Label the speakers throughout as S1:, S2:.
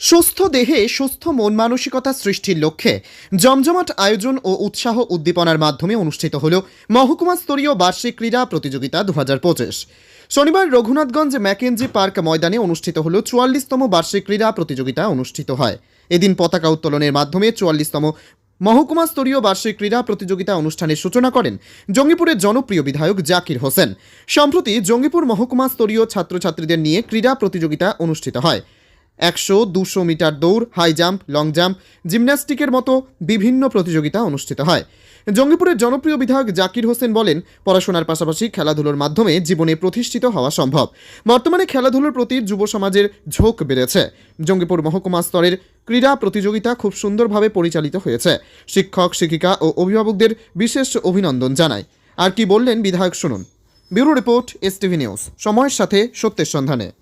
S1: সুস্থ দেহে সুস্থ মন মানসিকতা সৃষ্টির লক্ষ্যে জমজমাট আয়োজন ও উৎসাহ উদ্দীপনার মাধ্যমে অনুষ্ঠিত হল মহকুমা স্তরীয় বার্ষিক ক্রীড়া প্রতিযোগিতা দু হাজার পঁচিশ। শনিবার রঘুনাথগঞ্জ ম্যাকেনজি পার্ক ময়দানে অনুষ্ঠিত হল চুয়াল্লিশতম বার্ষিক ক্রীড়া প্রতিযোগিতা অনুষ্ঠিত হয়। এদিন পতাকা উত্তোলনের মাধ্যমে চুয়াল্লিশতম মহকুমা স্তরীয় বার্ষিক ক্রীড়া প্রতিযোগিতা অনুষ্ঠানের সূচনা করেন জঙ্গিপুরের জনপ্রিয় বিধায়ক জাকির হোসেন। সম্প্রতি জঙ্গিপুর মহকুমা স্তরীয় ছাত্রছাত্রীদের নিয়ে ক্রীড়া প্রতিযোগিতা অনুষ্ঠিত হয়। একশো, দুশো মিটার দৌড়, হাই জাম্প, লং জাম্প, জিমন্যাস্টিকের মতো বিভিন্ন প্রতিযোগিতা অনুষ্ঠিত হয়। জঙ্গিপুরের জনপ্রিয় বিধায়ক জাকির হোসেন বলেন, পড়াশোনার পাশাপাশি খেলাধুলোর মাধ্যমে জীবনে প্রতিষ্ঠিত হওয়া সম্ভব। বর্তমানে খেলাধুলোর প্রতি যুব সমাজের ঝোঁক বেড়েছে। জঙ্গিপুর মহকুমা স্তরের ক্রীড়া প্রতিযোগিতা খুব সুন্দরভাবে পরিচালিত হয়েছে। শিক্ষক, শিক্ষিকা ও অভিভাবকদের বিশেষ অভিনন্দন জানায়। আর কি বললেন বিধায়ক শুনুন। Bureau report S TV news. সময়ের সাথে সত্যের সন্ধানে।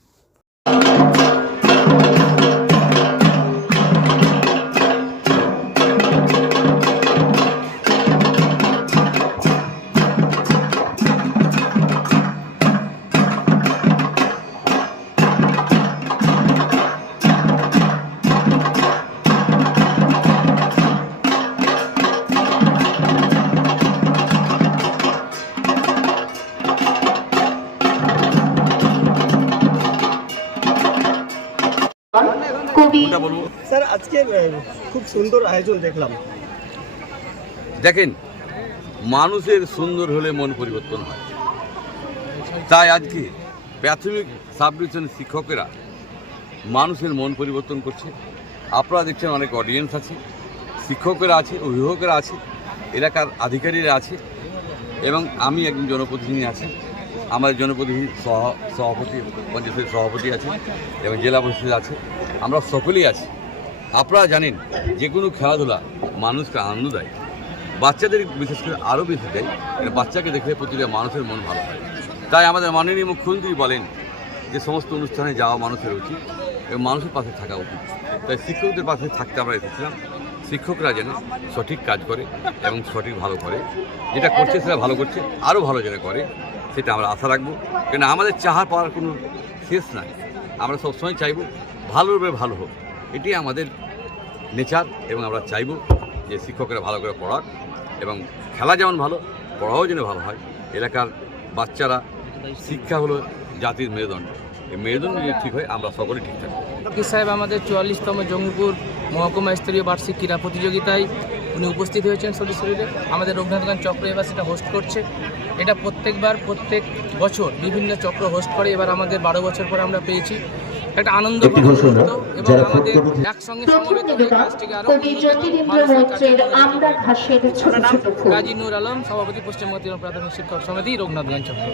S2: কবি
S3: স্যার আজকে খুব সুন্দর আয়োজন দেখলাম।
S4: দেখেন মানুষের সুন্দর হলে মন পরিবর্তন হয়। তাই আজকে প্রাথমিক সাব ডিভিশনের শিক্ষকেরা মানুষের মন পরিবর্তন করছে। আপনারা দেখছেন অনেক অডিয়েন্স আছে শিক্ষকেরা আছে অভিভাবকেরা আছে এলাকার আধিকারিকরা আছে এবং আমি একজন জনপ্রতিনিধি আছি। আমাদের জনপ্রতিনিধি সহ সভাপতি, পঞ্চায়েতের সভাপতি আছে এবং জেলা পরিষদ আছে। আমরা সকলেই আছি। আপনারা জানেন যে কোনো খেলাধুলা মানুষকে আনন্দ দেয়। বাচ্চাদের বিশেষ করে আরও বেশি দেয়। বাচ্চাকে দেখলে প্রতিটা মানুষের মন ভালো হয়। তাই আমাদের মাননীয় মুখ্যমন্ত্রী বলেন যে, সমস্ত অনুষ্ঠানে যাওয়া মানুষের উচিত এবং মানুষের পাশে থাকা উচিত। তাই শিক্ষকদের পাশে থাকতে আমরা এসেছিলাম। শিক্ষকরা যেন সঠিক কাজ করে এবং সঠিক ভালো করে। যেটা করছে সেটা ভালো করছে আরও ভালো যেন করে। সেটা আমরা আশা রাখব। কেন আমাদের চাহা পাওয়ার কোনো শেষ নাই। আমরা সবসময় চাইব উপরে ভালো হোক। এটি আমাদের নেচার এবং আমরা চাইব যে শিক্ষকরা ভালো করে পড়াক এবং খেলা যেমন ভালো, পড়াও যেন ভালো হয়। এলাকার বাচ্চারা শিক্ষা হলো জাতির মেরুদণ্ড। এই মেরুদণ্ড যদি ঠিক হয়, আমরা সকলে ঠিক থাকব।
S5: সাহেব, আমাদের চুয়াল্লিশতম জঙ্গিপুর মহকুমা স্তরীয় বার্ষিক ক্রীড়া প্রতিযোগিতায় উনি উপস্থিত হয়েছেন সদস্য শরীরে। আমাদের রঘুনাথগঞ্জ চক্র এবার সেটা হোস্ট করছে। এটা প্রত্যেকবার প্রত্যেক বছর বিভিন্ন চক্র হোস্ট করে। এবার আমাদের বারো বছর পরে আমরা পেয়েছি। একটা আনন্দ এবং আমাদের একসঙ্গে সমবেত হয়ে কাজটিকে
S2: আরও
S5: কাজী নূর আলম সভাপতি পশ্চিমবঙ্গ প্রাথমিক শিক্ষক সমিতি রঘুনাথগঞ্জ চক্র।